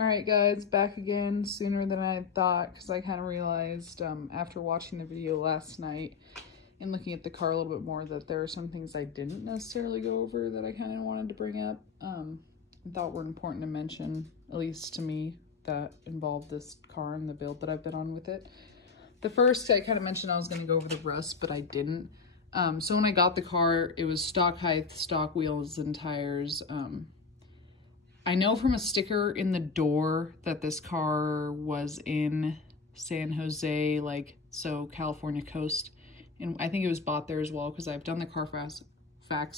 Alright guys, back again sooner than I thought, because I kind of realized after watching the video last night and looking at the car a little bit more that there are some things I didn't necessarily go over that I kind of wanted to bring up and thought were important to mention, at least to me, that involved this car and the build that I've been on with it. The first, I kind of mentioned I was going to go over the rust, but I didn't. So when I got the car, it was stock height, stock wheels and tires. I know from a sticker in the door that this car was in San Jose, so California coast. And I think it was bought there as well, because I've done the Carfax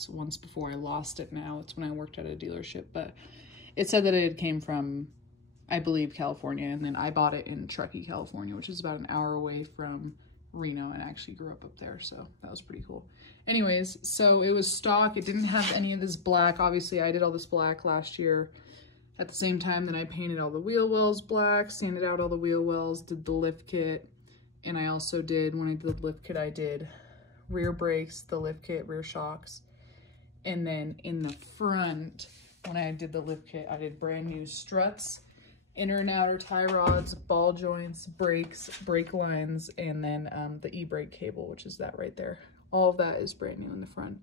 once before. I lost it now. It's when I worked at a dealership, but it said that it came from, I believe, California. And then I bought it in Truckee, California, which is about an hour away from Reno, and I actually grew up there, so that was pretty cool. Anyways, so it was stock. It didn't have any of this black. Obviously, I did all this black last year at the same time that I painted all the wheel wells black, sanded out all the wheel wells, did the lift kit, and I also did, when I did the lift kit, I did rear brakes, the lift kit, rear shocks, and then in the front, when I did the lift kit, I did brand new struts, inner and outer tie rods, ball joints, brakes, brake lines, and then the e-brake cable, which is that right there. All of that is brand new in the front.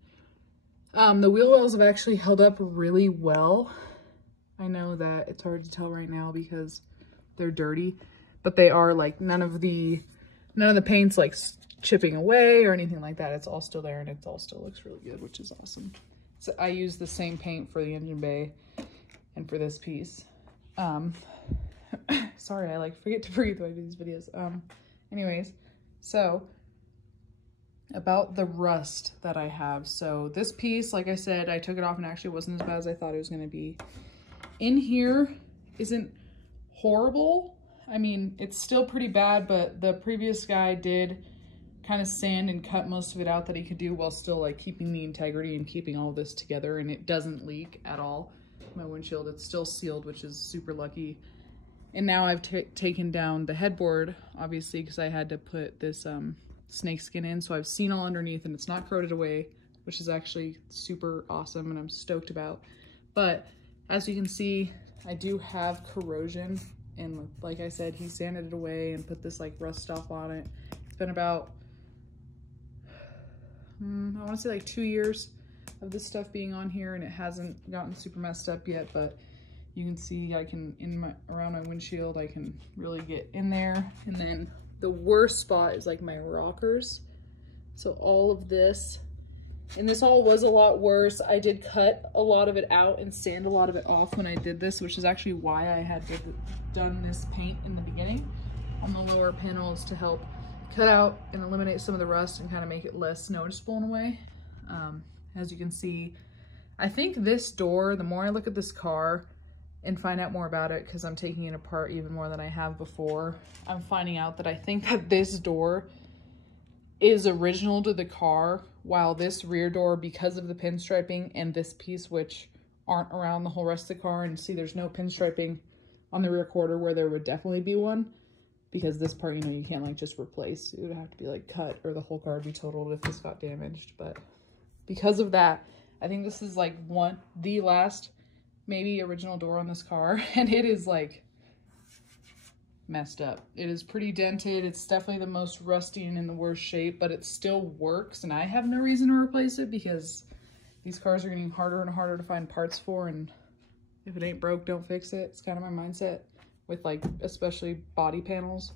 The wheel wells have actually held up really well. I know that it's hard to tell right now because they're dirty, but they are none of the paint's chipping away or anything like that. It's all still there and it all still looks really good, which is awesome. So I use the same paint for the engine bay and for this piece. Sorry, I forget to breathe when I do these videos. Anyways, so about the rust that I have. So this piece, like I said, I took it off and actually wasn't as bad as I thought it was going to be. In here isn't horrible. I mean, it's still pretty bad, but the previous guy did kind of sand and cut most of it out that he could do while still keeping the integrity and keeping all this together, and it doesn't leak at all. My windshield, it's still sealed, which is super lucky. And now I've taken down the headboard, obviously, because I had to put this snake skin in, so I've seen all underneath and it's not corroded away, which is actually super awesome and I'm stoked about. But as you can see, I do have corrosion, and like I said, he sanded it away and put this rust stuff on it. It's been about, I want to say 2 years of this stuff being on here, and it hasn't gotten super messed up yet, but you can see I can, around my windshield, I can really get in there. And then the worst spot is my rockers. So all of this, and this all was a lot worse. I did cut a lot of it out and sand a lot of it off when I did this, which is actually why I had done this paint in the beginning on the lower panels, to help cut out and eliminate some of the rust and kind of make it less noticeable in a way. As you can see, I think this door, the more I look at this car and find out more about it, because I'm taking it apart even more than I have before, I'm finding out that I think that this door is original to the car, while this rear door, because of the pinstriping and this piece, which aren't around the whole rest of the car, and see there's no pinstriping on the rear quarter where there would definitely be one, because this part, you can't just replace. It would have to be cut, or the whole car would be totaled if this got damaged. But because of that, I think this is the last maybe original door on this car, and it is messed up. It is pretty dented. It's definitely the most rusty and in the worst shape, but it still works, and I have no reason to replace it because these cars are getting harder and harder to find parts for, and if it ain't broke, don't fix it. It's kind of my mindset with especially body panels,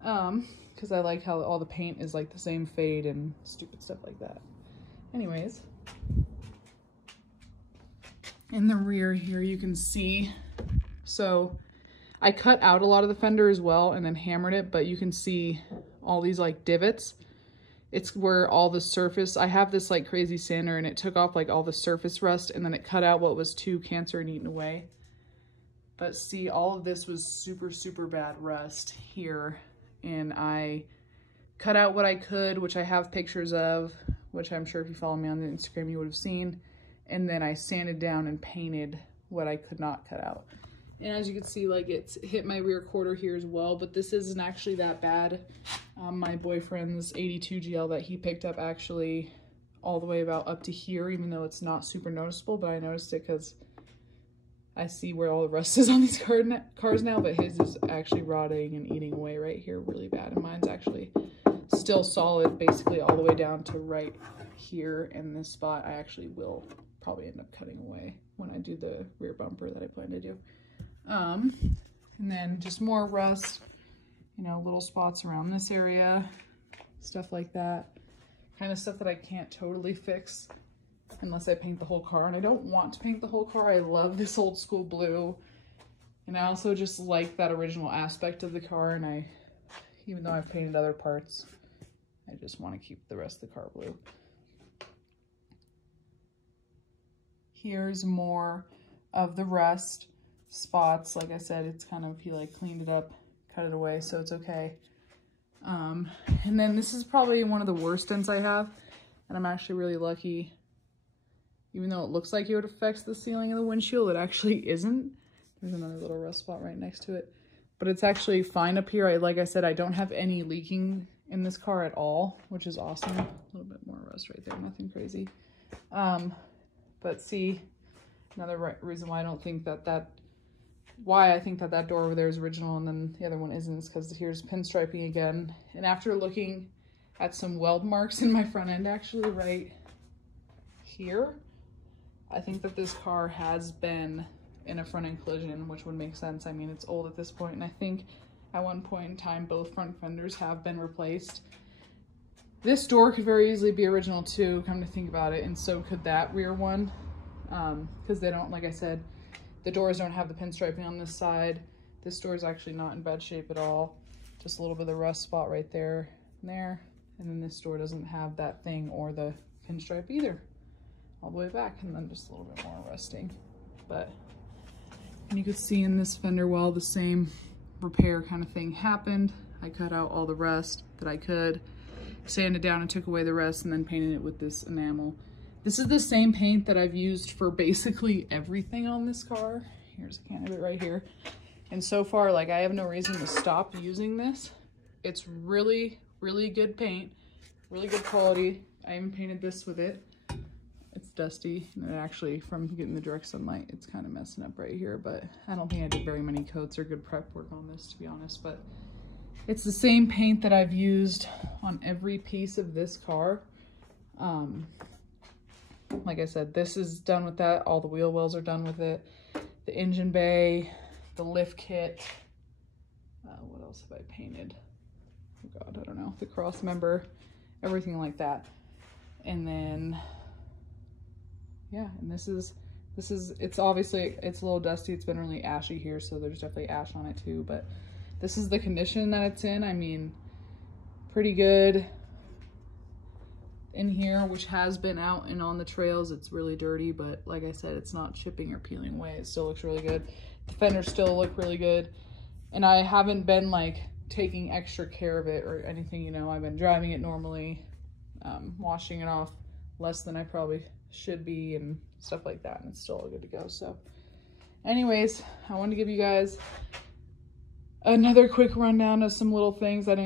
because I like how all the paint is the same fade and stupid stuff like that. Anyways, in the rear here you can see, so I cut out a lot of the fender as well and then hammered it, but you can see all these divots. It's where all the surface, I have this crazy sander, and it took off all the surface rust, and then it cut out what was too cancer and eaten away. But see, all of this was super, super bad rust here, and I cut out what I could, which I have pictures of, which I'm sure if you follow me on the Instagram you would have seen. And then I sanded down and painted what I could not cut out. And as you can see, it's hit my rear quarter here as well, but this isn't actually that bad. My boyfriend's 82 GL that he picked up actually all the way about up to here, even though it's not super noticeable, but I noticed it because I see where all the rust is on these cars now, but his is actually rotting and eating away right here really bad. And mine's actually still solid basically all the way down to right here in this spot. I actually will probably end up cutting away when I do the rear bumper that I plan to do. And then just more rust, you know, little spots around this area, stuff like that. Kind of stuff that I can't totally fix unless I paint the whole car, and I don't want to paint the whole car. I love this old school blue, and I also just like that original aspect of the car, and even though I've painted other parts, I just want to keep the rest of the car blue. Here's more of the rust spots. Like I said, it's kind of, he like cleaned it up, cut it away, so it's okay. And then this is probably one of the worst dents I have, and I'm actually really lucky. Even though it looks like it would affect the sealing of the windshield, it actually isn't. There's another little rust spot right next to it. But it's actually fine up here. Like I said, I don't have any leaking in this car at all, which is awesome. A little bit more rust right there, nothing crazy. But see, another reason why I don't think why I think that door over there is original and then the other one isn't is because here's pinstriping again. And after looking at some weld marks in my front end, actually right here, I think that this car has been in a front end collision, which would make sense. I mean, it's old at this point, and I think at one point in time, both front fenders have been replaced. This door could very easily be original too, come to think about it, and so could that rear one, because they don't, like I said, the doors don't have the pinstriping on this side. This door is actually not in bad shape at all. Just a little bit of the rust spot right there and there, and then this door doesn't have that thing or the pinstripe either. All the way back, and then just a little bit more rusting. But you could see in this fender well, the same repair kind of thing happened. I cut out all the rust that I could, sanded down and took away the rest, and then painted it with this enamel. This is the same paint that I've used for basically everything on this car. Here's a can of it right here. And so far, like, I have no reason to stop using this. It's really, really good paint, really good quality. I even painted this with it. It's dusty, and it actually, from getting the direct sunlight, it's kind of messing up right here, but I don't think I did very many coats or good prep work on this, to be honest. But it's the same paint that I've used on every piece of this car. Like I said, this is done with that. All the wheel wells are done with it. The engine bay, the lift kit. What else have I painted? Oh God, I don't know. The cross member, everything like that. And then, yeah, and this is, it's obviously, it's a little dusty. It's been really ashy here, so there's definitely ash on it too, but this is the condition that it's in. I mean, pretty good in here, which has been out and on the trails. It's really dirty, but like I said, it's not chipping or peeling away. It still looks really good. The fenders still look really good, and I haven't been like taking extra care of it or anything, you know. I've been driving it normally, washing it off less than I probably should be and stuff like that, and it's still all good to go. So anyways, I wanted to give you guys another quick rundown of some little things I didn't